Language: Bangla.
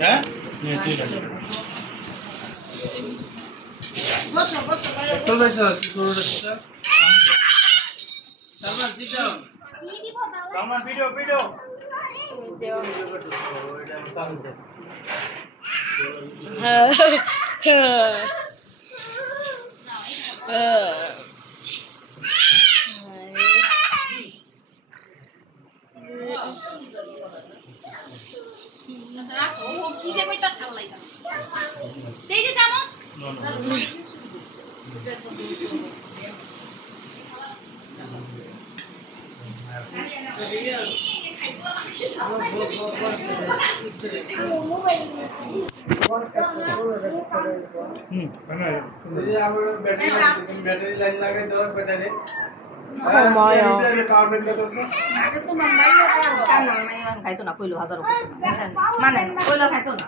হ্যাঁ বসো বসো তো পয়সা আছে ছোটটা সালমান সিট ডাউন কি দিব দাও সালমান ভিডিও ভিডিও রাখো ও কি যে কইতা ছাল লাইগা এই যে চামচ ব্যাটারি লাইন লাগাই দাও ব্যাটারি সময় পাওয়ার ব্যাংক আছে আগে তো মামাই না খাইতো না কইলো 1000 মানে কইলো খাইতো না